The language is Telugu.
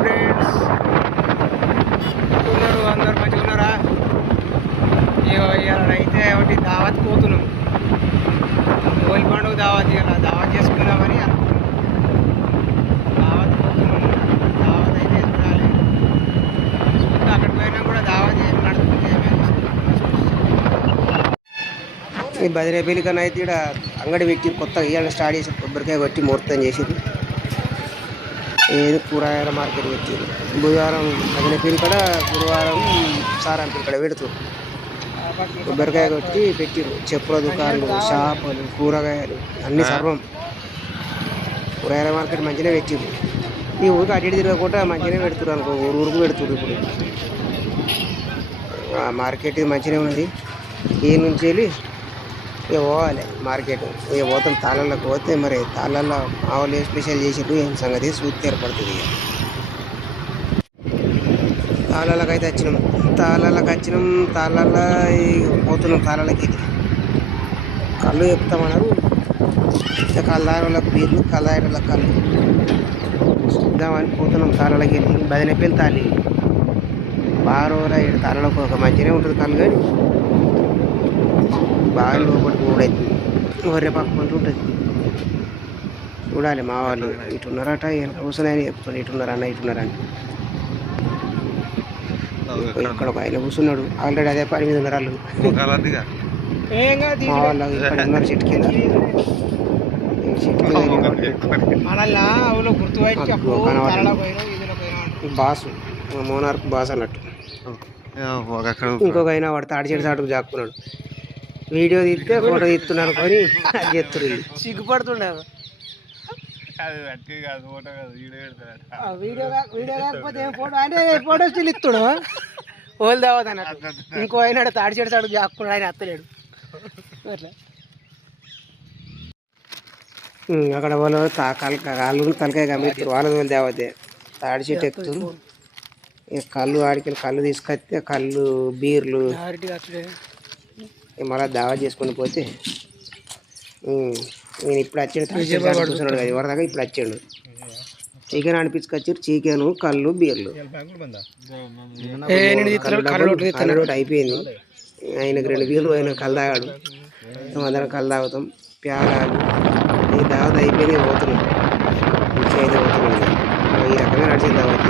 ఫ్రెండ్స్, ఉన్నారు అందరు మంచిగా ఉన్నారా? ఇవాళ అయితే ఒకటి దావత్ పోతున్నాం. హోలీ పండుగ దావత్, ఇలా దావత్ చేసుకుందామని అనుకున్నాం. దావత్ పోతున్నాం. దావత్ అయితే చూడాలి. చూస్తే అక్కడ పోయినా కూడా దావత్ ఏం నడుస్తుంది, ఈ బదిరేపల్లి కన్నా అయితే ఇక్కడ అంగడి పెట్టి కొత్తగా ఇవాళ స్టార్ట్ చేసి కొబ్బరికాయ కొట్టి ముహూర్తం చేసిరు. ఏది కూరగాయల మార్కెట్ పెట్టారు. బుధవారం బదిరేపల్లి కాడ, గురువారం సారాంపల్లి కాడ పెడుతారు. కొబ్బరికాయ కొట్టి పెట్టిరు. చెప్పుల దుకాణాలు, షాపులు, కూరగాయలు అన్ని సర్వం. కూరగాయల మార్కెట్ మంచిగా పెట్టిరు. ఈ ఊరికి అటు ఇటు తిరగకుండా మంచిగానే పెడుతురు అనుకో, ఊరుకు పెడుతురు. ఇప్పుడు మార్కెట్ మంచిగానే ఉన్నది. ఈ నుంచి వెళ్ళి ఇక పోవాలి మార్కెట్. ఇక పోతాం తాళ్ళకి పోతే, మరి తాళ్ళల్లో మామూలు ఏ స్పెషల్ చేసిరు ఏం సంగతి చూస్తే ఏర్పడుతుంది. ఇక తాళ్ళకి అయితే వచ్చినాం. తాళ్ళల్లో పోతున్నాం. తాళ్ళకి కళ్ళు చెప్తామన్నారు. ఇక కళ్ళు తాగిన వాళ్ళకి బీర్లు, కళ్ళు తాగిన వాళ్ళకి కళ్ళు చూద్దామని పోతున్నాం. తాళ్ళకి వెళ్ళి బదిలేపల్లి తాళి బాగా రోజులు 7 తాళ్ళకు ఒక మంచిగానే ఉంటుంది కళ్ళు, కానీ బాగా లోపలికి ఊడైతుంది. వర్రె పక్కుంటూ ఉంటుంది. చూడాలి. మా వాళ్ళు ఇటున్నారట, ఈయన కూర్చొని చెప్తాను ఇటున్నారన్న ఇటున్నారని. ఇక్కడ ఒక ఆయన కూర్చున్నాడు. ఆల్రెడీ అదే పని మీద ఉన్నారు వాళ్ళు. మా వాళ్ళు ఇక్కడ ఉన్నారు. చెట్టుకి బాసు, మోనార్క్ బాస్ అన్నట్టు. ఇంకొక ఆయన వాడు తాడి చెడు చాటుకు జాక్కున్నాడు. వీడియో తీస్తే ఫోటో తీస్తున్నాను కొని అది చెప్తున్నారు. సిగ్గుపడుతున్నాడు. వీడియో కాకపోతే ఫోటో అంటే ఫోటో స్టిల్ ఇస్తాడు. ఓళ్ళు దావద్దు అన్నట్టు. ఇంకో ఆయన తాడి చెడు చాటుకు జాక్కున్నాడు. ఆయన అత్తలేడు. అట్లా అక్కడ వాళ్ళు కాళ్ళు తలకాయ గమనిస్తారు. వాళ్ళ వాళ్ళు దేవతే తాడి చెట్టు ఎక్కుతారు. ఇక కళ్ళు ఆడికి కళ్ళు తీసుకొస్తే కళ్ళు, బీర్లు మళ్ళీ దావా చేసుకుని పోతే, నేను ఇప్పుడు వచ్చాడు కూర్చున్నాడు కదా ఎవరిదాకా. ఇప్పుడు వచ్చాడు. చికెన్ అనిపించుకొచ్చారు. చికెన్, కళ్ళు, బీర్లు కళ్ళు అయిపోయింది. ఆయనకు 2 బీర్లు, ఆయన కళ్ళు తాగాడు. అందరం కళ్ళు తాగుతాం. ప్యాలాలు ఈ దావత్ అయిపోయింది. పోతున్నాం. అయితే పోతున్నాం. ఈ రకంగా నడిచింది దావత్.